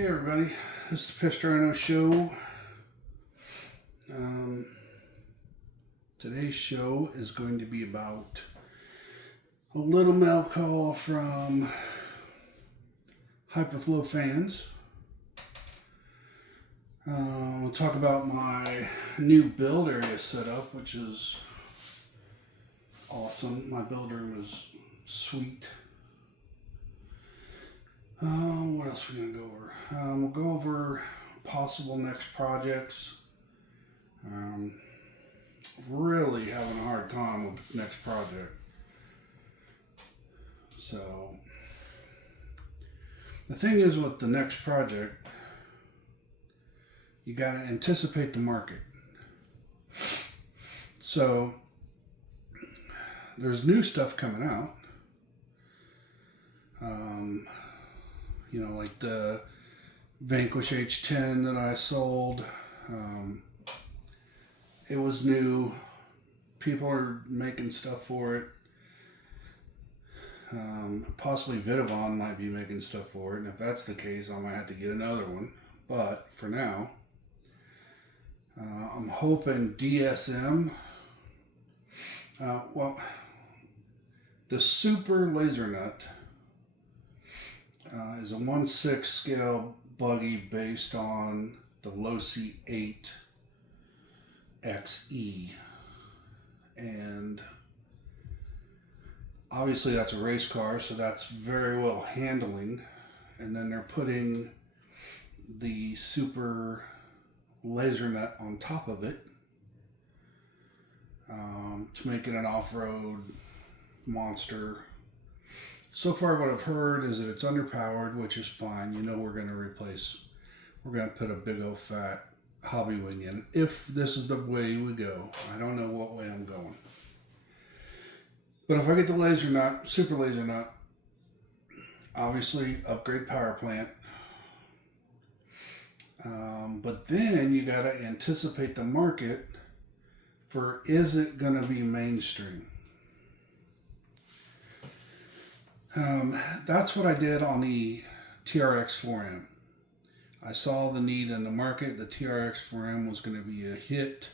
Hey everybody, this is the Pastrano Show. Today's show is going to be about a little mail call from Hyperflow fans. We'll talk about my new build area setup, which is awesome. My build room is sweet. What else are we going to go over? We'll go over possible next projects. Really having a hard time with the next project. So, the thing is with the next project, you got to anticipate the market. So, there's new stuff coming out. Like the Vanquish H10 that I sold. It was new. People are making stuff for it. Possibly Vidavon might be making stuff for it. And if that's the case, I might have to get another one. But for now, I'm hoping DSM. The Super Laser Nut is a 1/6 scale buggy based on the Losi 8 XE, and obviously that's a race car, so that's very well handling. And then they're putting the Super Laser Nut on top of it to make it an off-road monster. So far what I've heard is that it's underpowered, which is fine. We're going to put a big old fat hobby wing in if this is the way we go. I don't know what way I'm going. But if I get the laser nut, Super Laser Nut, obviously upgrade power plant. But then you got to anticipate the market for, is it going to be mainstream? That's what I did on the TRX 4M. I saw the need in the market. The TRX 4M was going to be a hit,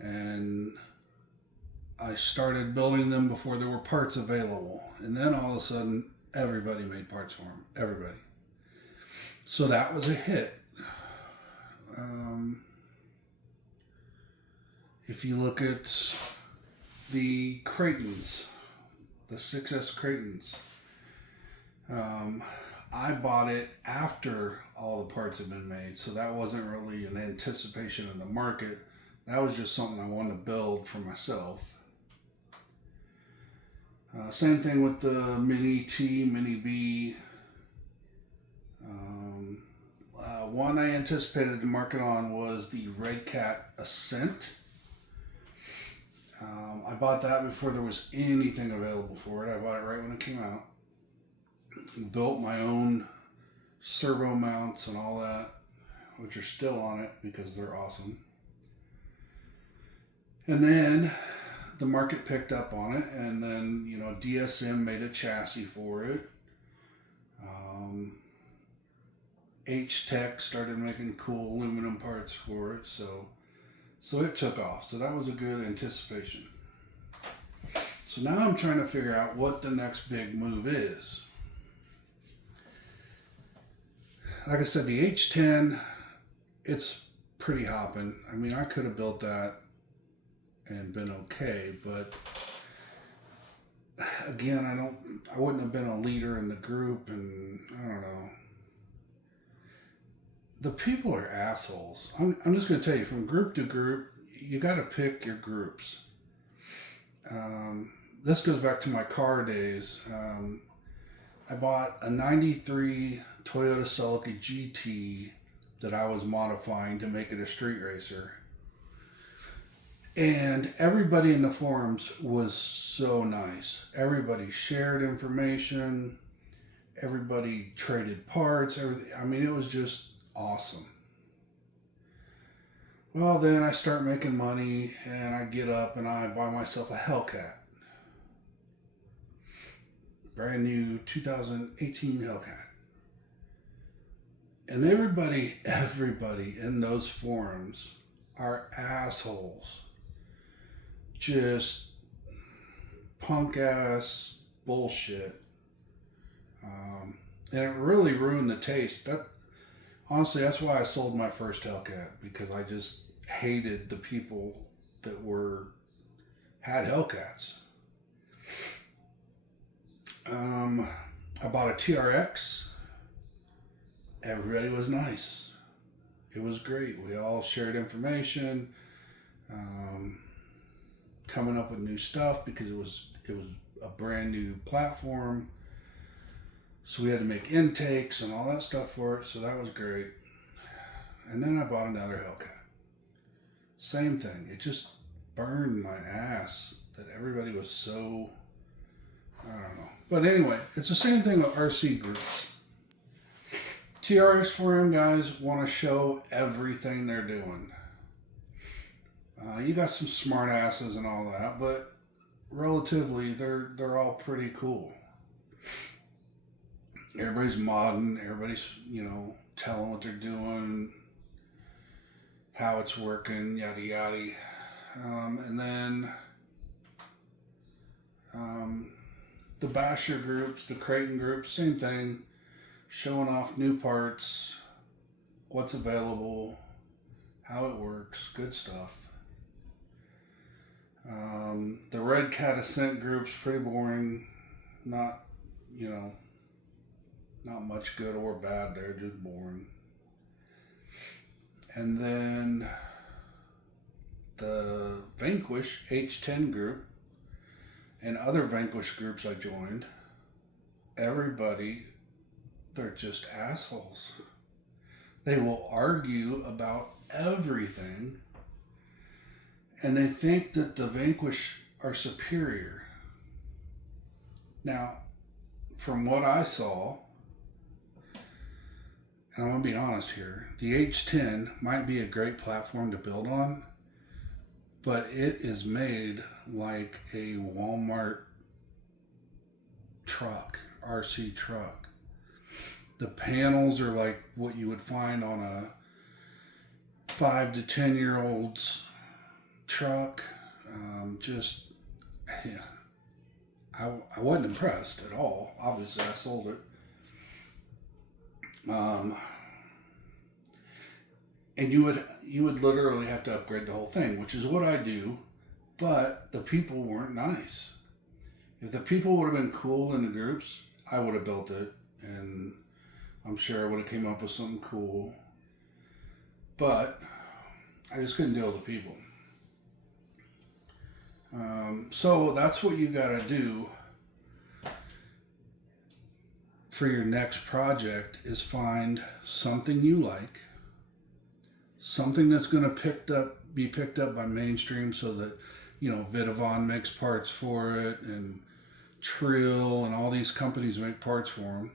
and I started building them before there were parts available. And then all of a sudden, everybody made parts for them. Everybody. So that was a hit. If you look at the Creightons, the 6S Creightons, I bought it after all the parts had been made, so that wasn't really an anticipation of the market. That was just something I wanted to build for myself. Same thing with the Mini T, Mini B. One I anticipated the market on was the Red Cat Ascent. I bought that before there was anything available for it. I bought it right when it came out. Built my own servo mounts and all that, which are still on it because they're awesome. And then the market picked up on it, and then DSM made a chassis for it. Hitec started making cool aluminum parts for it, so it took off. So that was a good anticipation. So now I'm trying to figure out what the next big move is. Like I said, the H10, it's pretty hopping. I mean, I could have built that and been okay, but again, I wouldn't have been a leader in the group, and I don't know. The people are assholes. I'm just going to tell you, from group to group, you got to pick your groups. This goes back to my car days. I bought a 93 Toyota Celica GT that I was modifying to make it a street racer. And everybody in the forums was so nice. Everybody shared information. Everybody traded parts. Everything. I mean, it was just awesome. Well, then I start making money, and I get up and I buy myself a Hellcat. Brand new 2018 Hellcat. And everybody in those forums are assholes. Just punk ass bullshit. And it really ruined the taste. Honestly, that's why I sold my first Hellcat, because I just hated the people that had Hellcats. I bought a TRX. Everybody was nice. It was great. We all shared information, coming up with new stuff, because it was a brand new platform. So we had to make intakes and all that stuff for it. So that was great. And then I bought another Hellcat. Same thing. It just burned my ass that everybody was so, I don't know. But anyway, it's the same thing with RC groups. TRX 4M guys want to show everything they're doing. You got some smart asses and all that, but relatively they're all pretty cool. Everybody's modding, everybody's, telling what they're doing, how it's working, yada yada. And then the basher groups, the Creighton groups, same thing, showing off new parts, what's available, how it works, good stuff. The Red Cat Ascent group's pretty boring, not much good or bad there, just boring. And then the Vanquish H10 group and other Vanquish groups I joined, everybody, they're just assholes. They will argue about everything, and they think that the Vanquish are superior. Now, from what I saw, and I'm going to be honest here, the H10 might be a great platform to build on, but it is made like a Walmart truck, RC truck. The panels are like what you would find on a 5 to 10 year old's truck. I wasn't impressed at all. Obviously, I sold it. And you would literally have to upgrade the whole thing, which is what I do, but the people weren't nice. If the people would have been cool in the groups, I would have built it, and I'm sure I would have came up with something cool, but I just couldn't deal with the people. So that's what you gotta do for your next project, is find something you like, something that's going to be picked up by mainstream, so that Vidavon makes parts for it, and Trill and all these companies make parts for them.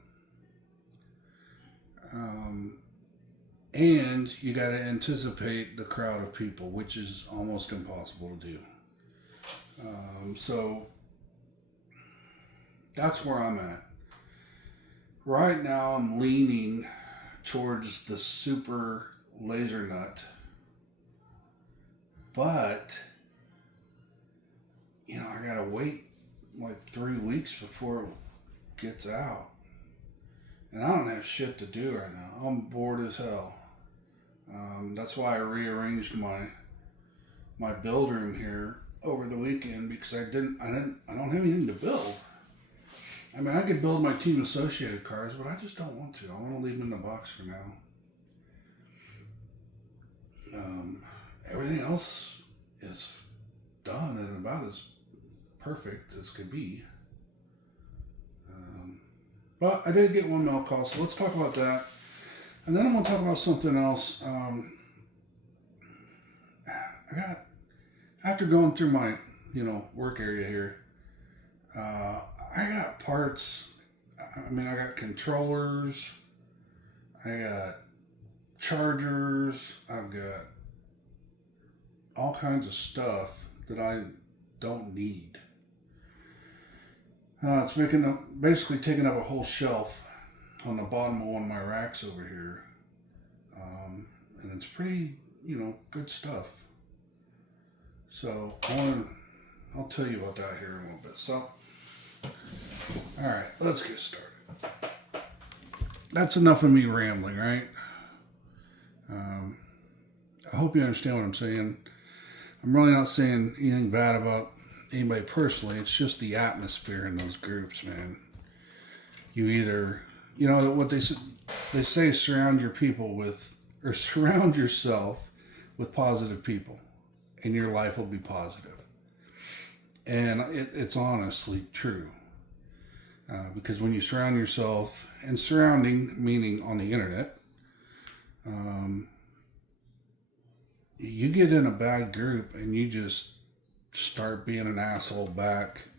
And you got to anticipate the crowd of people, which is almost impossible to do. So that's where I'm at. Right now I'm leaning towards the super laser nut, but I gotta wait like 3 weeks before it gets out, and I don't have shit to do right now. I'm bored as hell. That's why I rearranged my build room here over the weekend, because I don't have anything to build. I mean, I could build my Team Associated cars, but I just don't want to. I want to leave them in the box for now. Everything else is done and about as perfect as could be. But I did get one mail call, so let's talk about that. And then I'm going to talk about something else. After going through my, work area here, I got parts. I mean, I got controllers, I got chargers, I've got all kinds of stuff that I don't need. It's basically taking up a whole shelf on the bottom of one of my racks over here. and it's pretty, good stuff. So I'll tell you about that here in a little bit. So, all right, let's get started. That's enough of me rambling, right? I hope you understand what I'm saying. I'm really not saying anything bad about anybody personally. It's just the atmosphere in those groups, man. You either, what they say, surround yourself with positive people, and your life will be positive. And it's honestly true. Because when you surround yourself, and surrounding meaning on the internet, you get in a bad group and you just start being an asshole back.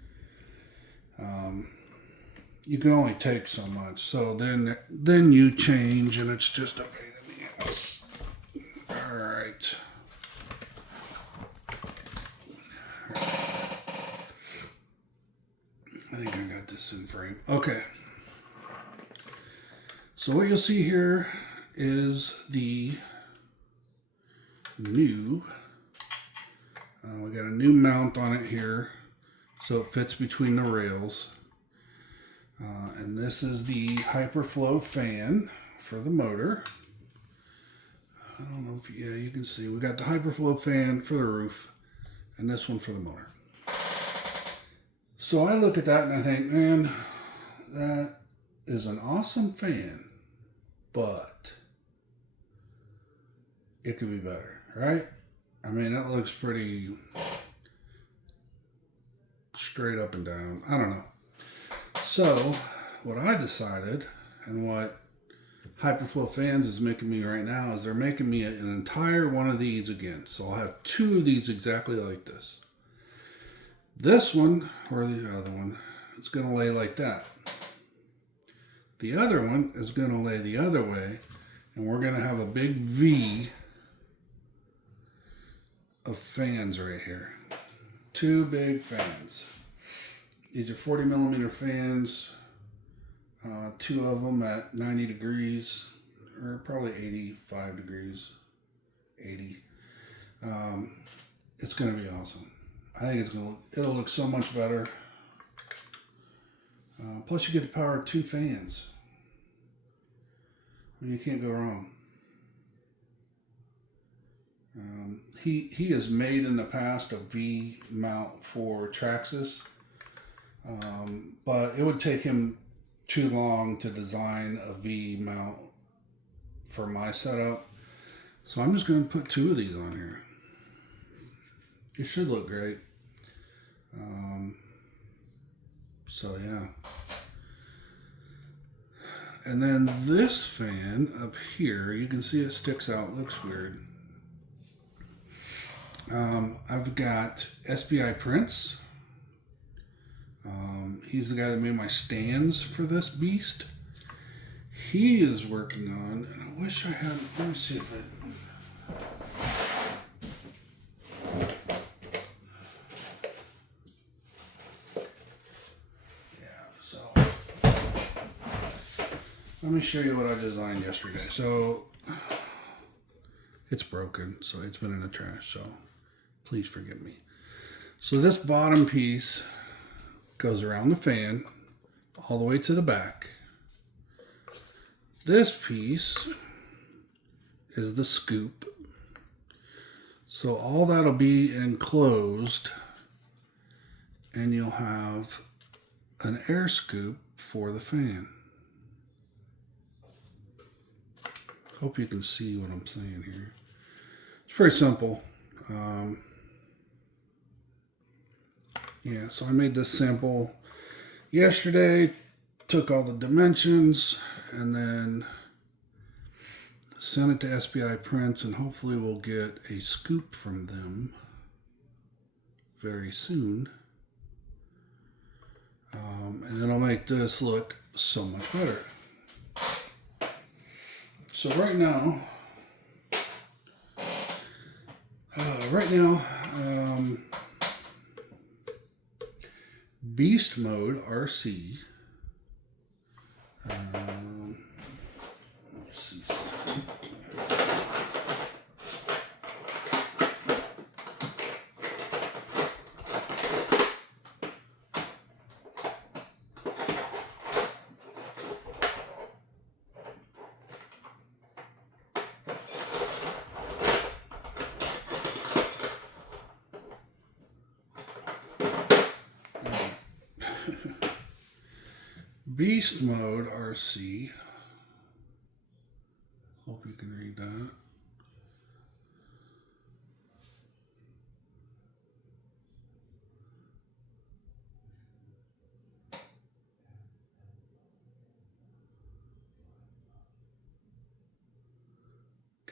You can only take so much. So then you change, and it's just a pain in the ass. All right. I think I got this in frame. Okay. So what you'll see here is the new, we got a new mount on it here, so it fits between the rails. And this is the Hyperflow fan for the motor. I don't know if, you can see. We got the Hyperflow fan for the roof, and this one for the motor. So I look at that and I think, man, that is an awesome fan, but it could be better, right? I mean, that looks pretty straight up and down. I don't know. So what I decided, and what Hyperflow Fans is making me right now, is they're making me an entire one of these again. So I'll have two of these exactly like this. This one, or the other one, is going to lay like that. The other one is going to lay the other way, and we're going to have a big V of fans right here. Two big fans. These are 40 millimeter fans, two of them at 90 degrees, or probably 85 degrees, 80. It's going to be awesome. I think it'll look so much better. Plus you get the power of two fans. I mean, you can't go wrong. He has made in the past a V mount for Traxxas, but it would take him too long to design a V mount for my setup. So I'm just going to put two of these on here. It should look great. So yeah. And then this fan up here, you can see it sticks out, looks weird. I've got SBI Prince. He's the guy that made my stands for this beast. He is working on, and I wish I had, let me see if let me show you what I designed yesterday. So it's broken, so it's been in the trash, so please forgive me. So this bottom piece goes around the fan all the way to the back. This piece is the scoop. So all that'll be enclosed, and you'll have an air scoop for the fan. Hope you can see what I'm saying here. It's pretty simple. Yeah, so I made this sample yesterday, took all the dimensions, and then sent it to SBI Prints, and hopefully we'll get a scoop from them very soon. And it'll make this look so much better. So right now, Beast Mode RC. Let's see. Beast Mode RC. Hope you can read that.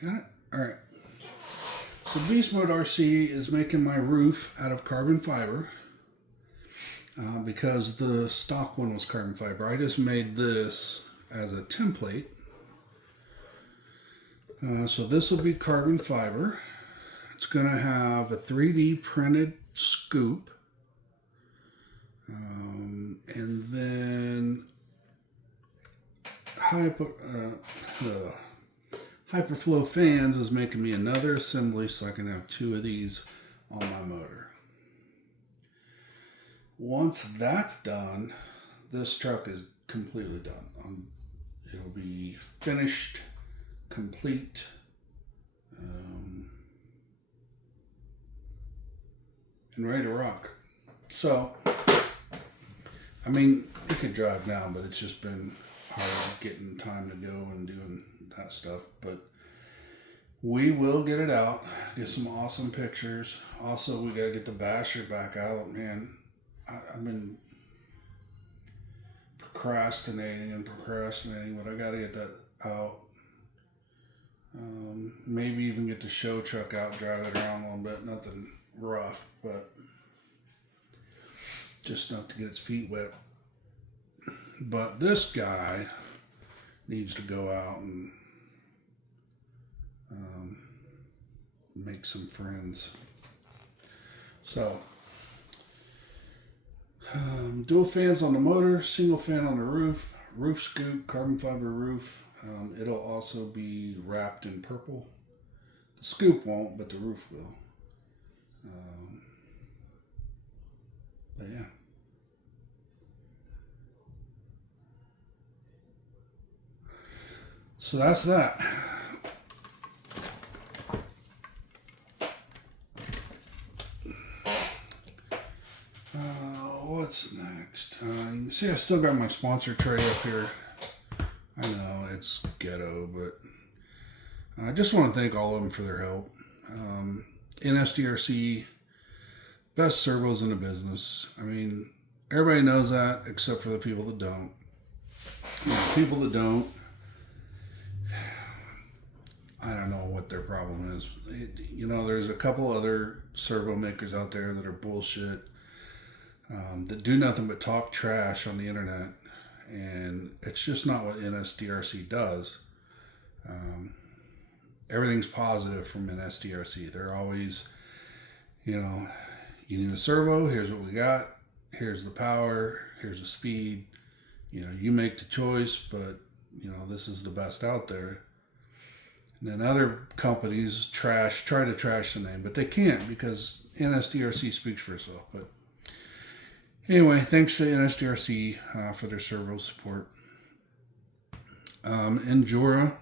Got it? Alright. So Beast Mode RC is making my roof out of carbon fiber because the stock one was carbon fiber. I just made this as a template. So this will be carbon fiber. It's going to have a 3D printed scoop. And then Hyperflow Fans is making me another assembly so I can have 2 of these on my motor. Once that's done, this truck is completely done. It'll be finished, complete, and ready to rock. So, I mean, it could drive now, but it's just been hard getting time to go and doing that stuff. But we will get it out, get some awesome pictures. Also, we got to get the basher back out. Man, I've been procrastinating, but I got to get that out. Maybe even get the show truck out, drive it around a little bit. Nothing rough, but just enough to get its feet wet. But this guy needs to go out and make some friends. So, dual fans on the motor, single fan on the roof, roof scoop, carbon fiber roof. It'll also be wrapped in purple. The scoop won't, but the roof will. But yeah. So that's that. What's next? You can see I still got my sponsor tray up here. I know it's ghetto, but I just want to thank all of them for their help. NSDRC, best servos in the business. I mean, everybody knows that except for the people that don't. People that don't, I don't know what their problem is. There's a couple other servo makers out there that are bullshit, that do nothing but talk trash on the internet, and it's just not what NSDRC does. Everything's positive from NSDRC. They're always, you need a servo, here's what we got, here's the power, here's the speed, you make the choice, but, this is the best out there. And then other companies try to trash the name, but they can't because NSDRC speaks for itself. But anyway, thanks to NSDRC for their servo support. Endura,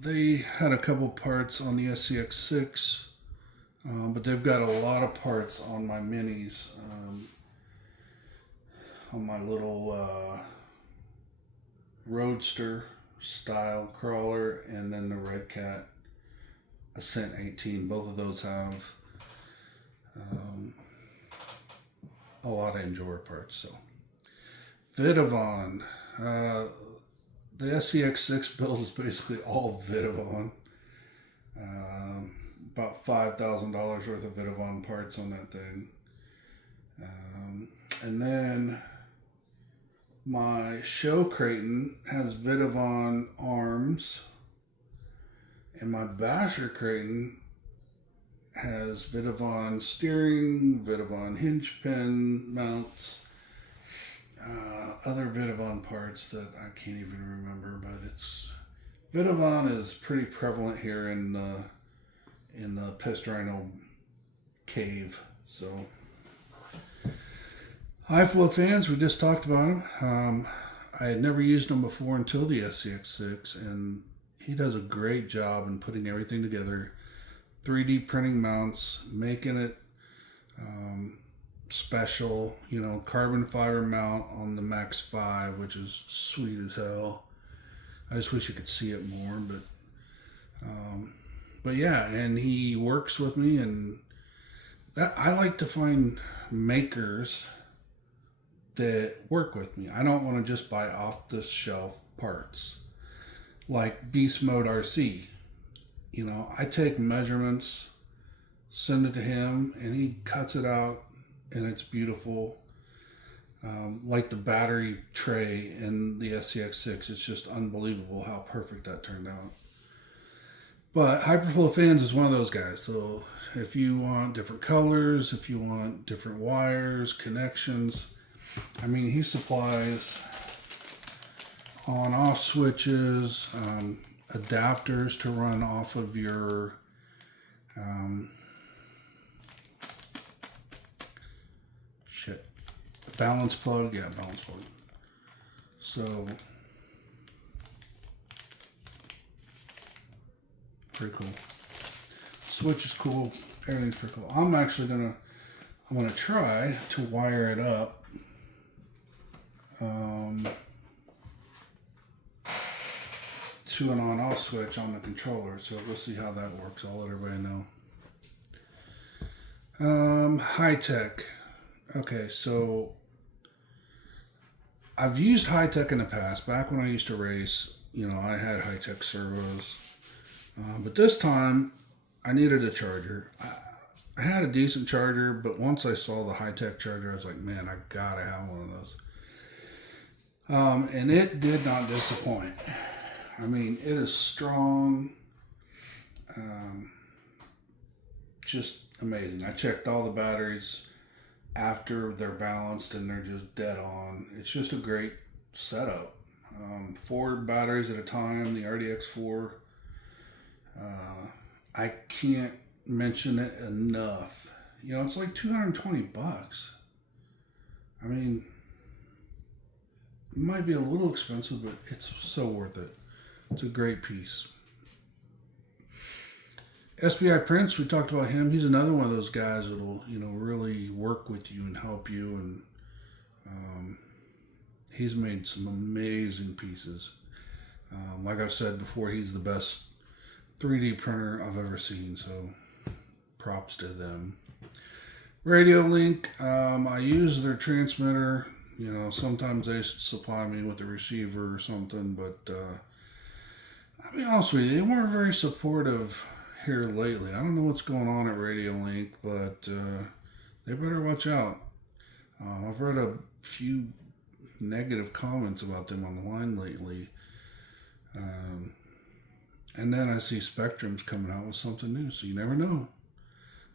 they had a couple parts on the SCX6, but they've got a lot of parts on my minis, on my little Roadster style crawler, and then the Red Cat Ascent 18. Both of those have a lot of Endura parts. So Vidavon, the SCX6 build is basically all Vidavon. About $5,000 worth of Vidavon parts on that thing. And then my show Creighton has Vidavon arms, and my Basher Creighton has Vidavon steering, Vidavon hinge pin mounts, other Vidavon parts that I can't even remember, but Vidavon is pretty prevalent here in the Pest Rhino cave. So high flow fans, we just talked about them. I had never used them before until the SCX6, and he does a great job in putting everything together. 3D printing mounts, making it special, you know, carbon fiber mount on the Max 5, which is sweet as hell. I just wish you could see it more, but yeah, and he works with me, and that I like to find makers that work with me. I don't want to just buy off the shelf parts like Beast Mode RC. You know, I take measurements, send it to him, and he cuts it out, and it's beautiful. Like the battery tray in the SCX6, it's just unbelievable how perfect that turned out. But Hyperflow Fans is one of those guys. So if you want different colors, if you want different wires, connections, I mean, he supplies on-off switches, adapters to run off of your balance plug. Yeah, balance plug. So pretty cool. Switch is cool. Everything's pretty cool. I'm gonna try to wire it up. To an on-off switch on the controller. So we'll see how that works. I'll let everybody know. Hitec. Okay, so I've used Hitec in the past. Back when I used to race, you know, I had Hitec servos. But this time, I needed a charger. I had a decent charger, but once I saw the Hitec charger, I was like, man, I gotta have one of those. And it did not disappoint. I mean, it is strong. Just amazing. I checked all the batteries after they're balanced and they're just dead on. It's just a great setup. 4 batteries at a time, the RDX4. I can't mention it enough. You know, it's like $220. I mean, it might be a little expensive, but it's so worth it. It's a great piece. SBI Prince, we talked about him. He's another one of those guys that'll, you know, really work with you and help you. And he's made some amazing pieces. Like I've said before, he's the best 3D printer I've ever seen. So props to them. Radio Link, I use their transmitter. You know, sometimes they supply me with a receiver or something, but I'll be honest with you, they weren't very supportive here lately. I don't know what's going on at Radio Link, but they better watch out. I've read a few negative comments about them on the line lately. And then I see Spectrum's coming out with something new, so you never know.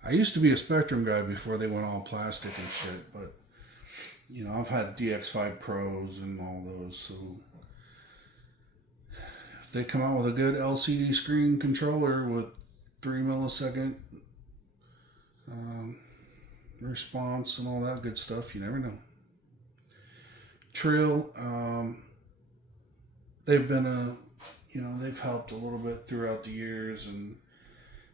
I used to be a Spectrum guy before they went all plastic and shit, but you know, I've had DX5 Pros and all those, so if they come out with a good LCD screen controller with 3 millisecond response and all that good stuff, you never know. Trill, they've been they've helped a little bit throughout the years, and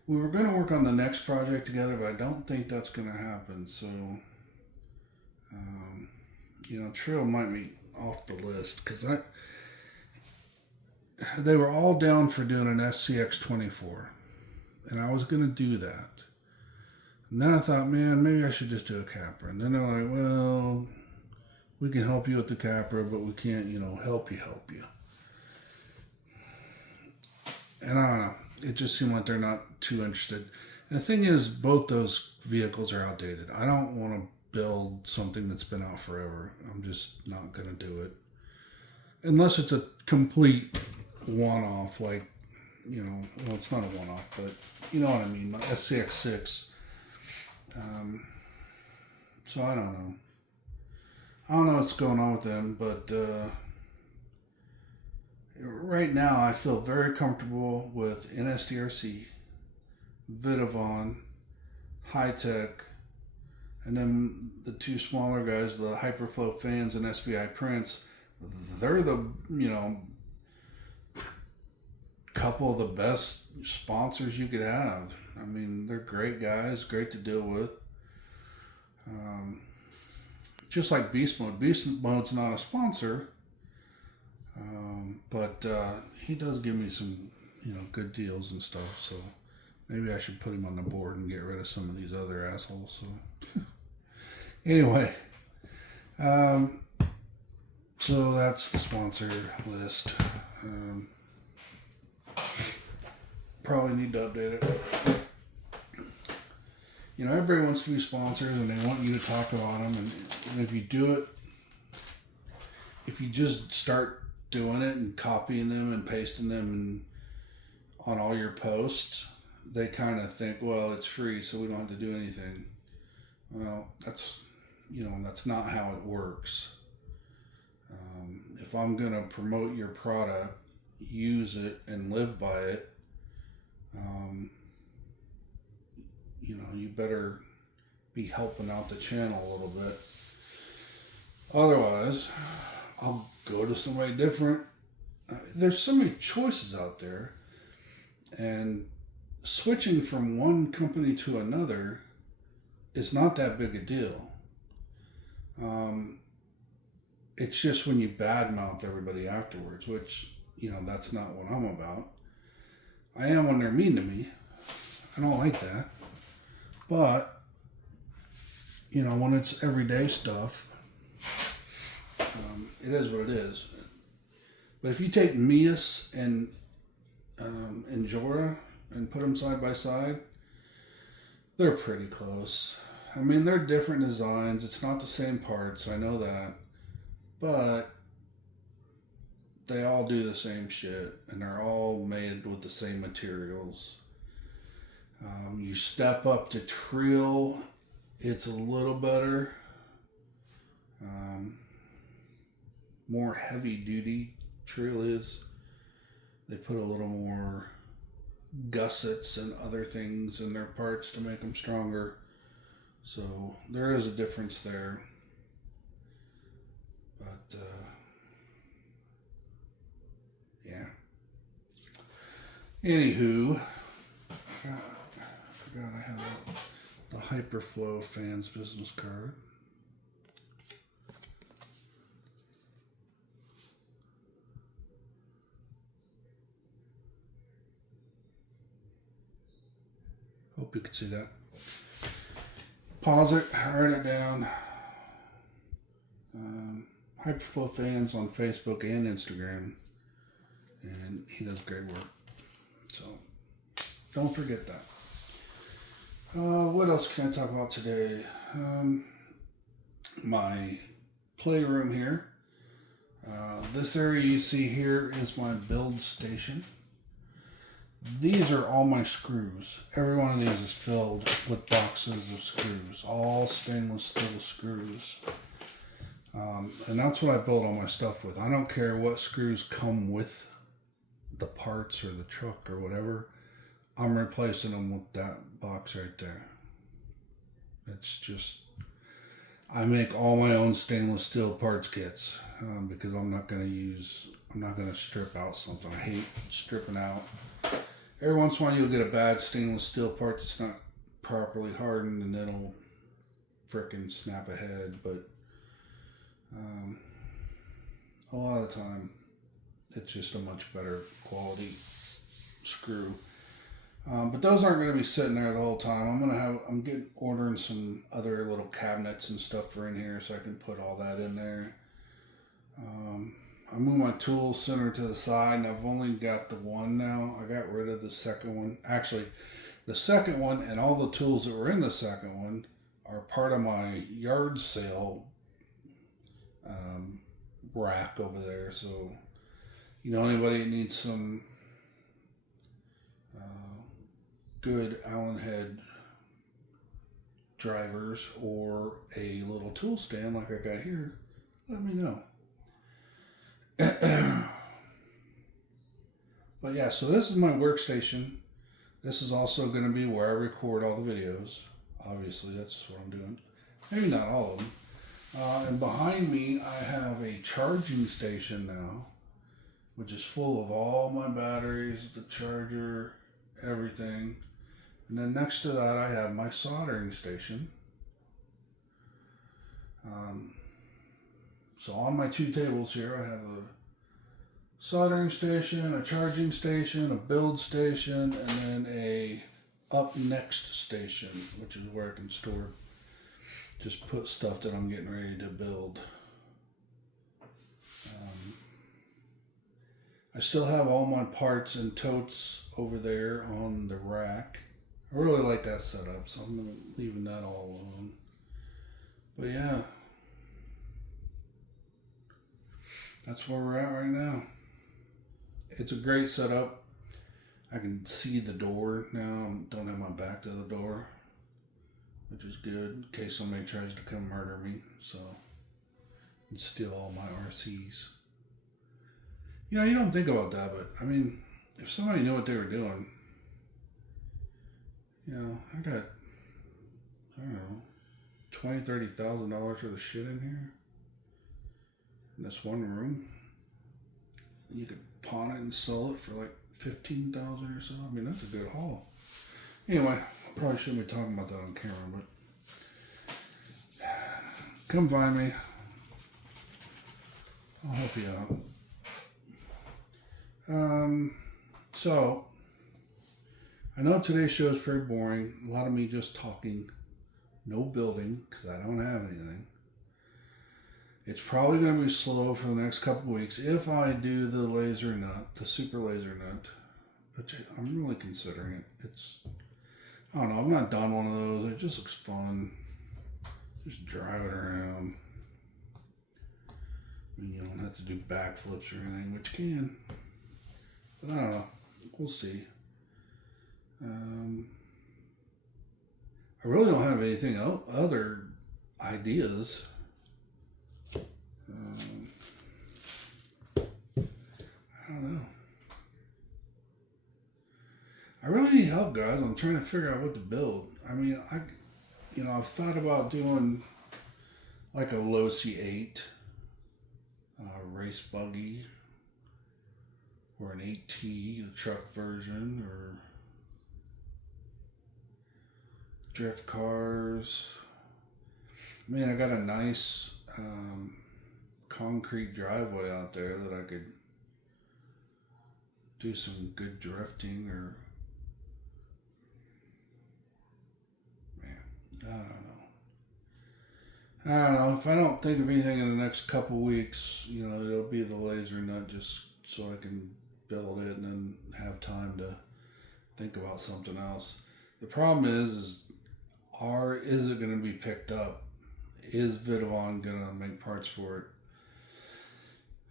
we were going to work on the next project together, but I don't think that's going to happen. So, Trill might be off the list because they were all down for doing an SCX24, and I was going to do that. And then I thought, man, maybe I should just do a Capra. And then they're like, well, we can help you with the Capra, but we can't, help you. And I don't know. It just seemed like they're not too interested. And the thing is, both those vehicles are outdated. I don't want to build something that's been out forever. I'm just not going to do it. Unless it's a complete one-off, like, well, it's not a one-off, but you know what I mean, my SCX6. So I don't know. I don't know what's going on with them, but right now I feel very comfortable with NSDRC, Vitavon, Hitec, and then the two smaller guys, the Hyperflow Fans and SBI Prince. They're the, couple of the best sponsors you could have. I mean, they're great guys, great to deal with. just like Beast Mode. Beast Mode's not a sponsor, but he does give me some, good deals and stuff. So maybe I should put him on the board and get rid of some of these other assholes. So anyway, so that's the sponsor list. Probably need to update it. Everybody wants to be sponsors and they want you to talk about them. And if you do it, if you just start doing it and copying them and pasting them on all your posts, they kind of think, well, it's free, so we don't have to do anything. Well, that's not how it works. If I'm going to promote your product, use it and live by it, you better be helping out the channel a little bit. Otherwise, I'll go to somebody different. There's so many choices out there, and switching from one company to another is not that big a deal. It's just when you badmouth everybody afterwards, which, that's not what I'm about. I am when they're mean to me. I don't like that. But, when it's everyday stuff, it is what it is. But if you take Mias and Jora and put them side by side, they're pretty close. I mean, they're different designs. It's not the same parts. I know that. But they all do the same shit, and they're all made with the same materials. You step up to Trill, it's a little better. More heavy duty Trill is. They put a little more gussets and other things in their parts to make them stronger. So there is a difference there. But, yeah. Anywho, I forgot I had the Hyperflow Fans business card. Hope you can see that. Pause it, write it down. Hyperflow Fans on Facebook and Instagram, and he does great work. So don't forget that. What else can I talk about today? My playroom here. This area you see here is my build station. These are all my screws. Every one of these is filled with boxes of screws, all stainless steel screws. And that's what I build all my stuff with. I don't care what screws come with the parts or the truck or whatever. I'm replacing them with that box right there. It's just, I make all my own stainless steel parts kits because I'm not going to strip out something. I hate stripping out. Every once in a while you'll get a bad stainless steel part that's not properly hardened and it'll frickin' snap a head, but a lot of the time it's just a much better quality screw. But those aren't going to be sitting there the whole time. I'm ordering some other little cabinets and stuff for in here so I can put all that in there. I moved my tool center to the side and I've only got the one now. I got rid of the second one. Actually, the second one and all the tools that were in the second one are part of my yard sale rack over there. So, anybody that needs some good Allen head drivers or a little tool stand like I got here, let me know. But yeah, so this is my workstation. This is also going to be where I record all the videos. Obviously, that's what I'm doing. Maybe not all of them. And behind me, I have a charging station now, which is full of all my batteries, the charger, everything. And then next to that, I have my soldering station. So on my 2 tables here, I have a soldering station, a charging station, a build station, and then a up next station, which is where I can store, just put stuff that I'm getting ready to build. I still have all my parts and totes over there on the rack. I really like that setup, so I'm leaving that all alone. But yeah, that's where we're at right now. It's a great setup. I can see the door now. I don't have my back to the door, which is good in case somebody tries to come murder me, so, and steal all my RCs. You know, you don't think about that, but I mean, if somebody knew what they were doing, you know, I got, I don't know, $20,000-$30,000 worth of shit in here, in this one room. You could pawn it and sell it for like $15,000 or so. I mean, that's a good haul. Anyway, I probably shouldn't be talking about that on camera, but come find me. I'll help you out. So I know today's show is pretty boring. A lot of me just talking, no building, because I don't have anything. It's probably going to be slow for the next couple of weeks if I do the laser nut, the super laser nut, which I'm really considering it. It's, I don't know, I've not done one of those. It just looks fun. Just drive it around. I mean, you don't have to do backflips or anything, which you can. But I don't know. We'll see. I really don't have anything other ideas. I don't know. I really need help, guys. I'm trying to figure out what to build. I mean, I've thought about doing like a low C8 race buggy, or an 8T, the truck version, or drift cars. I mean, I got a nice concrete driveway out there that I could do some good drifting, or, man, I don't know. If I don't think of anything in the next couple weeks, you know, it'll be the laser nut, just so I can build it and then have time to think about something else. The problem is it going to be picked up? Is Vidavon going to make parts for it?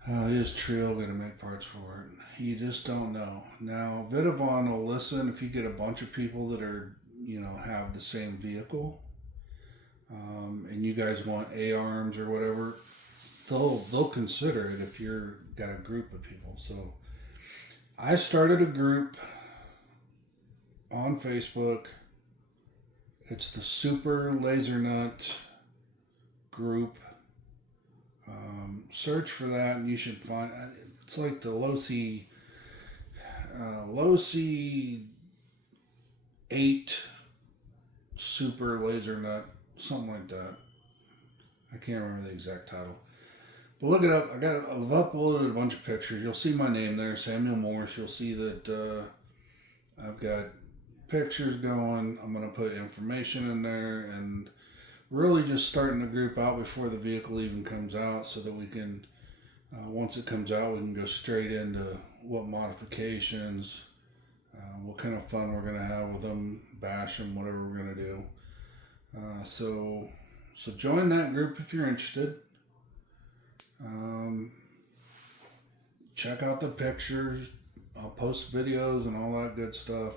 Is Trio going to make parts for it? You just don't know. Now, Vidavon will listen if you get a bunch of people that are, you know, have the same vehicle, and you guys want A-arms or whatever. They'll consider it if you're got a group of people. So I started a group on Facebook. It's the Super Laser Nut group. Search for that and you should find, it's like the low C 8 Super Laser Nut, something like that. I can't remember the exact title. But look it up. I've uploaded a bunch of pictures. You'll see my name there, Samuel Morse. You'll see that I've got pictures going. I'm going to put information in there, and really just starting the group out before the vehicle even comes out, so that we can, once it comes out, we can go straight into what modifications, what kind of fun we're going to have with them, bash them, whatever we're going to do. So join that group if you're interested. Check out the pictures. I'll post videos and all that good stuff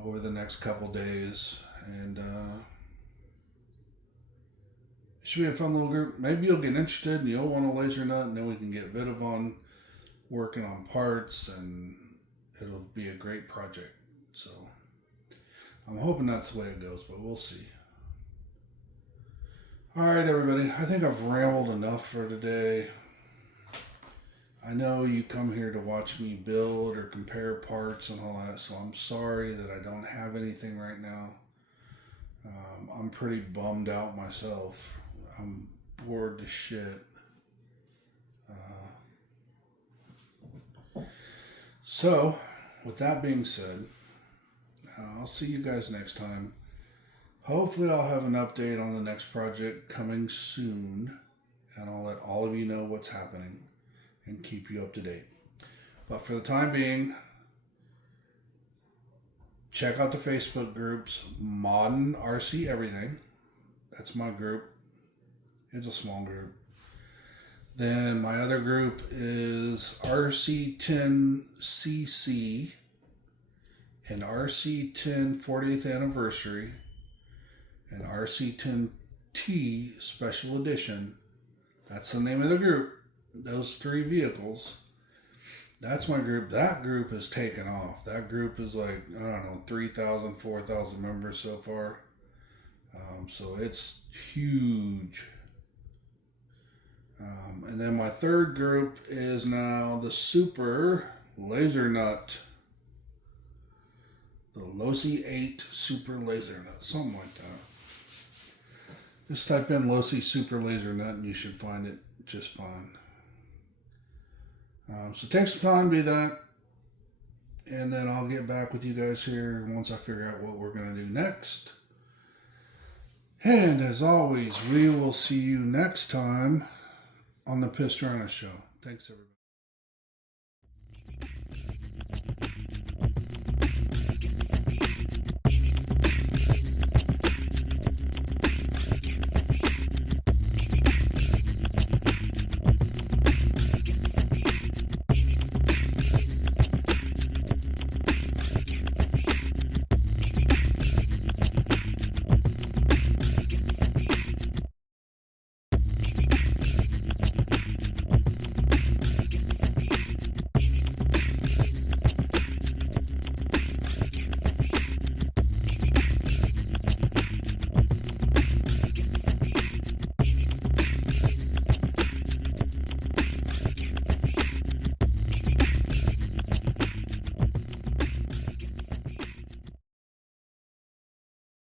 over the next couple days, and it should be a fun little group. Maybe you'll get interested and you'll want a laser nut, and then we can get Vidavon working on parts, and it'll be a great project. So I'm hoping that's the way it goes, but we'll see. All right, everybody. I think I've rambled enough for today. I know you come here to watch me build or compare parts and all that, so I'm sorry that I don't have anything right now. I'm pretty bummed out myself. I'm bored to shit. So, with that being said, I'll see you guys next time. Hopefully I'll have an update on the next project coming soon, and I'll let all of you know what's happening and keep you up to date. But for the time being, check out the Facebook groups, Modern RC Everything. That's my group. It's a small group. Then my other group is RC10CC and RC10 40th Anniversary and RC10T Special Edition. That's the name of the group. Those 3 vehicles. That's my group. That group has taken off. That group is like, I don't know, 3,000, 4,000 members so far. So it's huge. And then my third group is now the Super Laser Nut. The Losi 8 Super Laser Nut. Something like that. Just type in Losi Super Laser Nut and you should find it just fine. So take some time to do that. And then I'll get back with you guys here once I figure out what we're going to do next. And as always, we will see you next time on the Pistrana Show. Thanks, everybody.